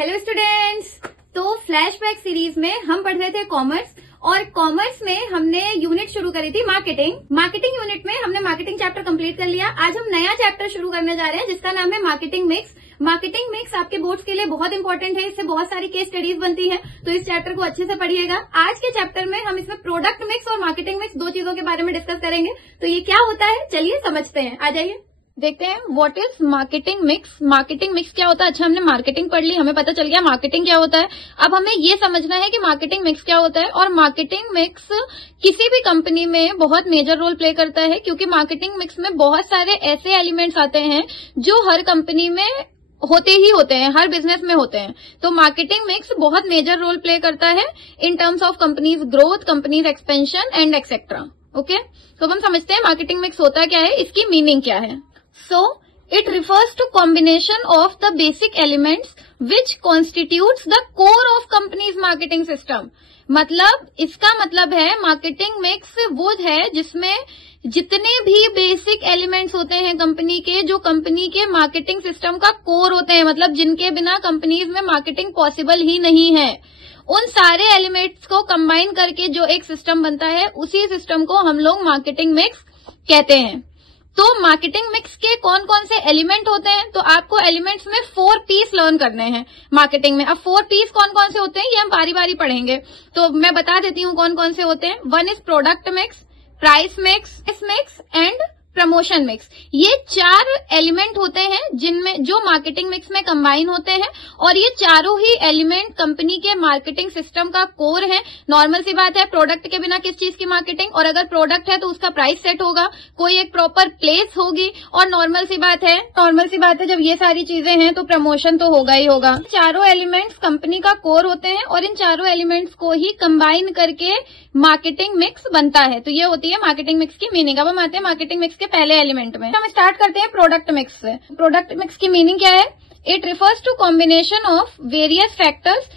Hello students. तो flashback series में हम पढ़ रहे थे कॉमर्स और कॉमर्स में हमने यूनिट शुरू करी थी मार्केटिंग यूनिट में हमने मार्केटिंग चैप्टर कंप्लीट कर लिया। आज हम नया चैप्टर शुरू करने जा रहे हैं जिसका नाम है मार्केटिंग मिक्स आपके बोर्ड्स के लिए बहुत इंपॉर्टेंट है। इससे बहुत सारी केस स्टडीज बनती हैं, तो इस चैप्टर को अच्छे से पढ़िएगा। आज के चैप्टर में हम इसमें प्रोडक्ट मिक्स और मार्केटिंग मिक्स दो चीजों के बारे में डिस्कस करेंगे। तो ये क्या होता है, चलिए समझते हैं। आ जाइए देखते हैं what is marketing mix. Marketing mix क्या होता है? अच्छा, हमने मार्केटिंग पढ़ ली, हमें पता चल गया मार्केटिंग क्या होता है। अब हमें ये समझना है कि मार्केटिंग मिक्स क्या होता है। और मार्केटिंग मिक्स किसी भी कंपनी में बहुत मेजर रोल प्ले करता है, क्योंकि मार्केटिंग मिक्स में बहुत सारे ऐसे एलिमेंट्स आते हैं जो हर कंपनी में होते ही होते हैं, हर बिजनेस में होते हैं। तो मार्केटिंग मिक्स बहुत मेजर रोल प्ले करता है in terms of companies growth, companies expansion and etcetera. Okay, तो हम समझते हैं मार्केटिंग मिक्स होता क्या है, इसकी मीनिंग क्या है। So, it refers to combination of the basic elements which constitutes the core of company's marketing system। मतलब इसका मतलब है मार्केटिंग मिक्स वो है जिसमें जितने भी बेसिक एलिमेंट्स होते हैं कंपनी के, जो कंपनी के मार्केटिंग सिस्टम का कोर होते हैं, मतलब जिनके बिना कंपनीज में मार्केटिंग पॉसिबल ही नहीं है, उन सारे एलिमेंट्स को कंबाइन करके जो एक सिस्टम बनता है, उसी सिस्टम को हम लोग मार्केटिंग मिक्स कहते हैं। तो मार्केटिंग मिक्स के कौन कौन से एलिमेंट होते हैं? तो आपको एलिमेंट्स में 4 पीस लर्न करने हैं मार्केटिंग में। अब 4 पीस कौन कौन से होते हैं ये हम बारी बारी पढ़ेंगे, तो मैं बता देती हूँ कौन कौन से होते हैं। 1 is product mix, price mix and promotion mix. ये 4 एलिमेंट होते हैं जिनमें जो मार्केटिंग मिक्स में कंबाइन होते हैं, और ये चारों ही एलिमेंट कंपनी के मार्केटिंग सिस्टम का कोर है। नॉर्मल सी बात है, प्रोडक्ट के बिना किस चीज की मार्केटिंग, और अगर प्रोडक्ट है तो उसका प्राइस सेट होगा, कोई एक प्रॉपर प्लेस होगी, और नॉर्मल सी बात है जब ये सारी चीजें हैं तो प्रमोशन तो होगा ही होगा। चारों एलिमेंट्स कंपनी का कोर होते हैं और इन चारों एलिमेंट्स को ही कंबाइन करके मार्केटिंग मिक्स बनता है। तो ये होती है मार्केटिंग मिक्स की मीनिंग। अब हम आते हैं मार्केटिंग मिक्स के पहले एलिमेंट में। हम स्टार्ट करते हैं प्रोडक्ट मिक्स से। प्रोडक्ट मिक्स की मीनिंग क्या है? It refers to combination of various factors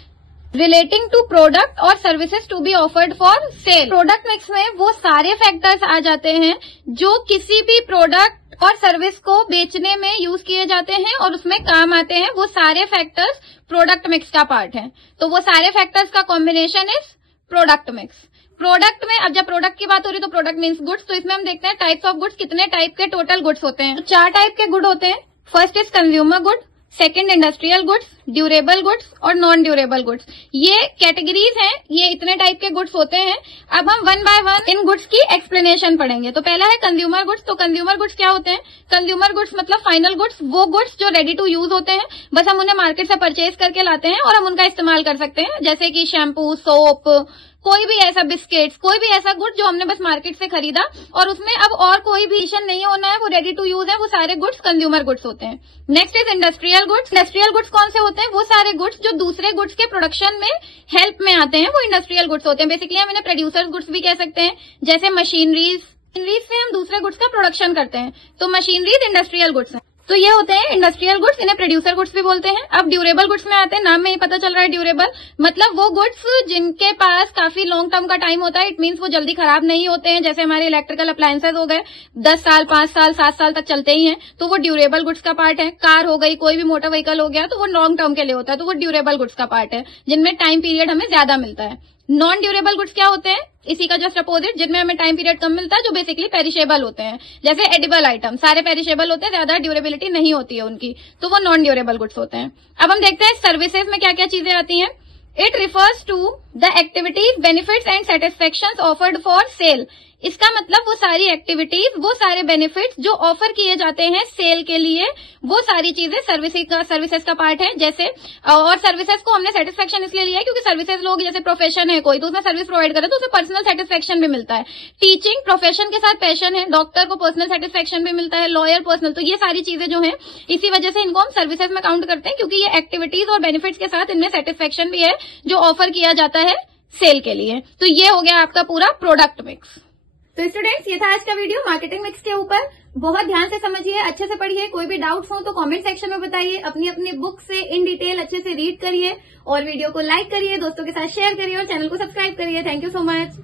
relating to product और services to be offered for sale. Product mix में वो सारे फैक्टर्स आ जाते हैं जो किसी भी प्रोडक्ट और सर्विस को बेचने में यूज किए जाते हैं और उसमें काम आते हैं। वो सारे फैक्टर्स प्रोडक्ट मिक्स का पार्ट है। तो वो सारे फैक्टर्स का combination is product mix. Product में अब जब प्रोडक्ट की बात हो रही है तो प्रोडक्ट मीन्स गुड्स, तो इसमें हम देखते हैं टाइप्स ऑफ गुड्स, कितने टाइप के टोटल गुड्स होते हैं। 4 टाइप के गुड होते हैं। First is consumer good, second industrial goods, durable goods और नॉन ड्यूरेबल गुड्स। ये कैटेगरीज हैं, ये इतने टाइप के गुड्स होते हैं। अब हम 1 बाय 1 इन गुड्स की एक्सप्लेनेशन पढ़ेंगे। तो पहला है कंज्यूमर गुड्स। तो कंज्यूमर गुड्स क्या होते हैं? कंज्यूमर गुड्स मतलब फाइनल गुड्स, वो गुड्स जो रेडी टू यूज होते हैं, बस हम उन्हें मार्केट से परचेज करके लाते हैं और हम उनका इस्तेमाल कर सकते हैं, जैसे कि शैम्पू, सोप, कोई भी ऐसा बिस्किट्स, कोई भी ऐसा गुड जो हमने बस मार्केट से खरीदा और उसमें अब और कोई भी एडिशन नहीं होना है, वो रेडी टू यूज है, वो सारे गुड्स कंज्यूमर गुड्स होते हैं। Next is industrial goods. Industrial goods कौन से होते हैं? वो सारे गुड्स जो दूसरे गुड्स के प्रोडक्शन में हेल्प में आते हैं, वो इंडस्ट्रियल गुड्स होते हैं। बेसिकली हम इन्हें प्रोड्यूसर्स गुड्स भी कह सकते हैं, जैसे मशीनरीज से हम दूसरे गुड्स का प्रोडक्शन करते हैं, तो मशीनरीज इंडस्ट्रियल गुड्स है। तो ये होते हैं इंडस्ट्रियल गुड्स, इन्हें प्रोड्यूसर गुड्स भी बोलते हैं। अब ड्यूरेबल गुड्स में आते हैं, नाम में ही पता चल रहा है ड्यूरेबल मतलब वो गुड्स जिनके पास काफी लॉन्ग टर्म का टाइम होता है। इट मीन्स वो जल्दी खराब नहीं होते हैं, जैसे हमारे इलेक्ट्रिकल अप्लायंसेज हो गए, 10 साल, 5 साल, 7 साल तक चलते ही हैं, तो वो ड्यूरेबल गुड्स का पार्ट है। कार हो गई, कोई भी मोटर व्हीकल हो गया, तो वो लॉन्ग टर्म के लिए होता है, तो वो ड्यूरेबल गुड्स का पार्ट है, जिनमें टाइम पीरियड हमें ज्यादा मिलता है। नॉन ड्यूरेबल गुड्स क्या होते हैं? इसी का जस्ट अपोजिट, जिनमें हमें टाइम पीरियड कम मिलता है, जो बेसिकली पेरिशेबल होते हैं, जैसे एडिबल आइटम, सारे पेरिशेबल होते हैं, ज्यादा ड्यूरेबिलिटी नहीं होती है उनकी, तो वो नॉन ड्यूरेबल गुड्स होते हैं। अब हम देखते हैं सर्विसेज में क्या क्या चीजें आती हैं। It refers to the activities, benefits and satisfaction offered for sale. इसका मतलब वो सारी एक्टिविटीज, वो सारे बेनिफिट्स जो ऑफर किए जाते हैं सेल के लिए, वो सारी चीजें सर्विसेज का पार्ट है। जैसे और सर्विसेज को हमने सेटिस्फेक्शन इसलिए लिया है क्योंकि सर्विसेज लोग, जैसे प्रोफेशन है कोई, तो उसमें सर्विस प्रोवाइड करे तो उसे पर्सनल सेटिस्फेक्शन भी मिलता है। टीचिंग प्रोफेशन के साथ पैशन है, डॉक्टर को पर्सनल सेटिस्फेक्शन भी मिलता है, लॉयर पर्सनल। तो ये सारी चीजें जो है, इसी वजह से इनको हम सर्विसेज में काउंट करते हैं, क्योंकि ये एक्टिविटीज और बेनिफिट्स के साथ इनमें सेटिस्फेक्शन भी है जो ऑफर किया जाता है सेल के लिए। तो ये हो गया आपका पूरा प्रोडक्ट मिक्स। तो स्टूडेंट्स, ये था आज का वीडियो मार्केटिंग मिक्स के ऊपर। बहुत ध्यान से समझिए, अच्छे से पढ़िए। कोई भी डाउट्स हो तो कमेंट सेक्शन में बताइए, अपनी अपनी बुक से इन डिटेल अच्छे से रीड करिए और वीडियो को लाइक करिए, दोस्तों के साथ शेयर करिए और चैनल को सब्सक्राइब करिए। Thank you so much.